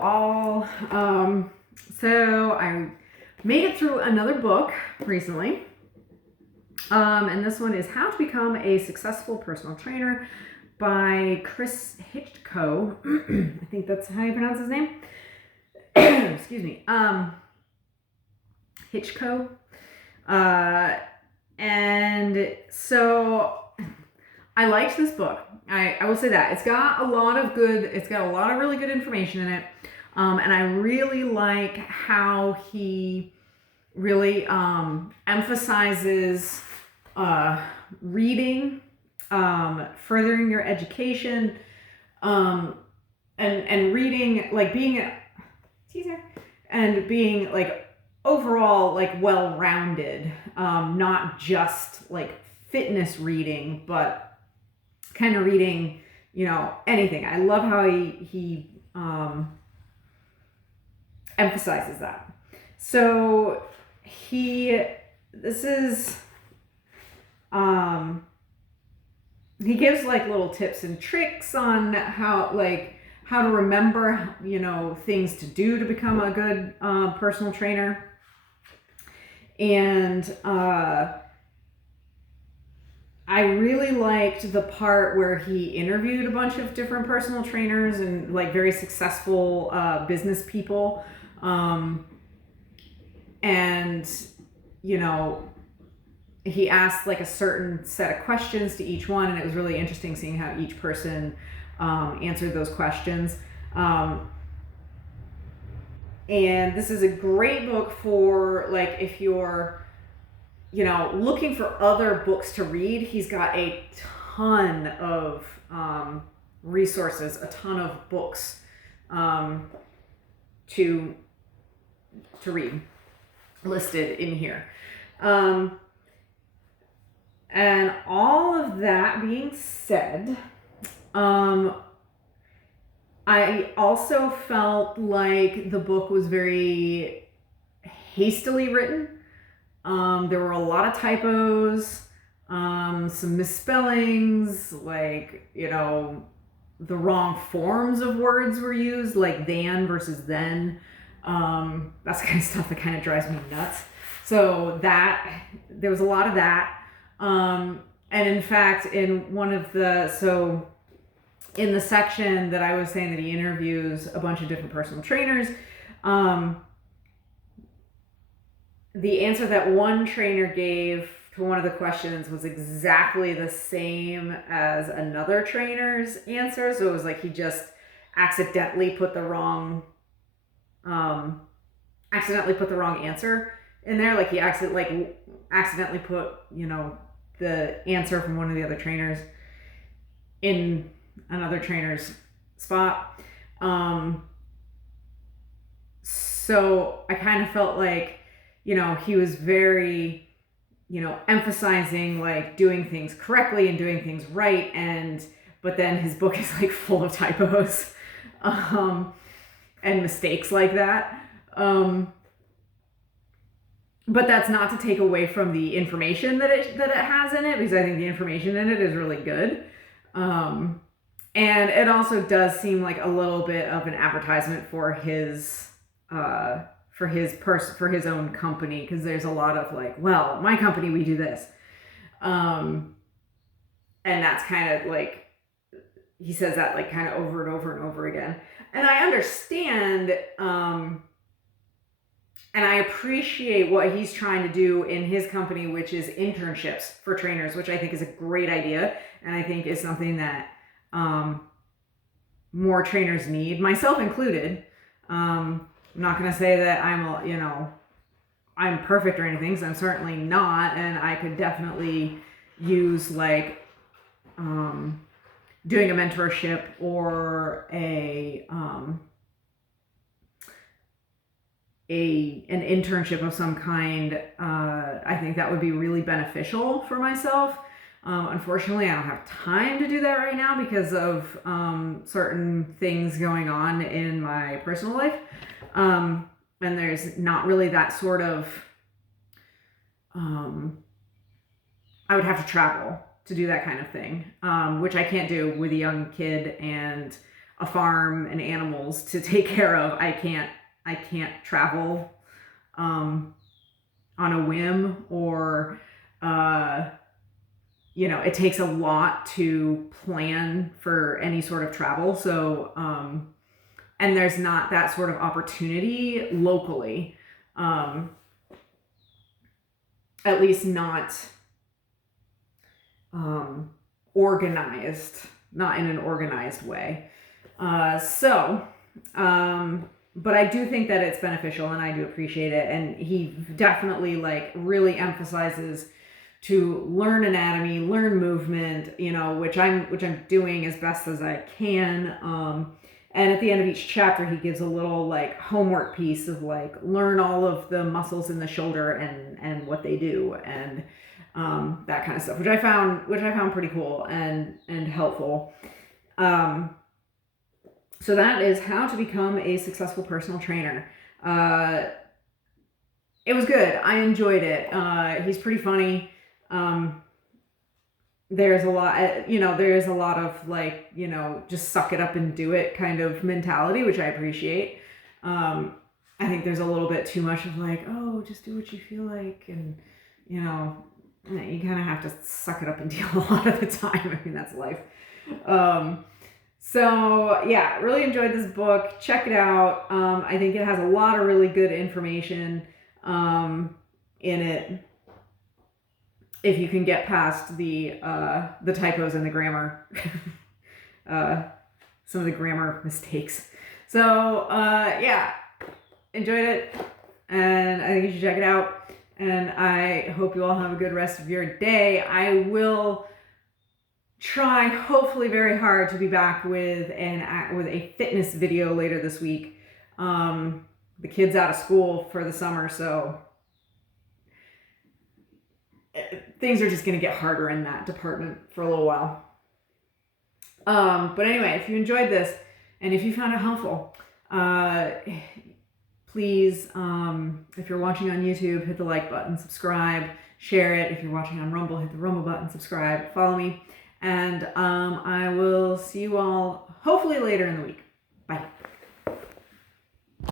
all. So I made it through another book recently. And this one is How to Become a Successful Personal Trainer by Chris Hitchcoe. I think that's how you pronounce his name. Excuse me. Hitchcoe. And so I liked this book. I will say that it's got a lot of really good information in it. And I really like how he really emphasizes reading, furthering your education, and reading, like being like overall like well-rounded, not just like fitness reading, but kind of reading, anything. I love how he emphasizes that. So he gives like little tips and tricks on how to remember, things to do to become a good personal trainer. And I really liked the part where he interviewed a bunch of different personal trainers and like very successful business people. And, he asked like a certain set of questions to each one, and it was really interesting seeing how each person answered those questions. And this is a great book for like if you're looking for other books to read. He's got a ton of resources, a ton of books to read listed in here. And all of that being said, I also felt like the book was very hastily written. There were a lot of typos, some misspellings, like, the wrong forms of words were used, like than versus then. That's the kind of stuff that kind of drives me nuts. So there was a lot of that. And in fact, in the section that I was saying that he interviews a bunch of different personal trainers, the answer that one trainer gave to one of the questions was exactly the same as another trainer's answer. So it was like he just accidentally put the wrong answer in there. Like he accidentally put, the answer from one of the other trainers in another trainer's spot. So I kind of felt like, he was very, emphasizing like doing things correctly and doing things right. But then his book is like full of typos, and mistakes like that. But that's not to take away from the information that it has in it, because I think the information in it is really good. And it also does seem like a little bit of an advertisement for his own company, because there's a lot of like, well, at my company we do this, and that's kind of like he says that like kind of over and over and over again. And I understand, and I appreciate what he's trying to do in his company, which is internships for trainers, which I think is a great idea, and I think is something that more trainers need, myself included. I'm not going to say that I'm perfect or anything, because I'm certainly not, and I could definitely use like doing a mentorship or an internship of some kind. I think that would be really beneficial for myself. Unfortunately, I don't have time to do that right now because of certain things going on in my personal life. And there's not really that sort of, I would have to travel to do that kind of thing, which I can't do with a young kid and a farm and animals to take care of. I can't travel on a whim, or it takes a lot to plan for any sort of travel. So and there's not that sort of opportunity locally, at least not organized, not in an organized way. But I do think that it's beneficial, and I do appreciate it. And he definitely really emphasizes to learn anatomy, learn movement, which I'm doing as best as I can. And at the end of each chapter, he gives a little homework piece of learn all of the muscles in the shoulder and what they do, and that kind of stuff, which I found pretty cool and helpful. So that is How to Become a Successful Personal Trainer. It was good. I enjoyed it. He's pretty funny. There's a lot, there's a lot of just suck it up and do it kind of mentality, which I appreciate. I think there's a little bit too much of oh, just do what you feel like, and you kind of have to suck it up and deal a lot of the time. I mean, that's life. So yeah, really enjoyed this book. Check it out. I think it has a lot of really good information in it, if you can get past the typos and the grammar, some of the grammar mistakes. So yeah, enjoyed it, and I think you should check it out. And I hope you all have a good rest of your day. I will try, hopefully very hard, to be back with a fitness video later this week. The kid's out of school for the summer, so things are just going to get harder in that department for a little while. But anyway, if you enjoyed this and if you found it helpful, please, if you're watching on YouTube, hit the like button, subscribe, share it. If you're watching on Rumble, hit the Rumble button, subscribe, follow me. And I will see you all hopefully later in the week.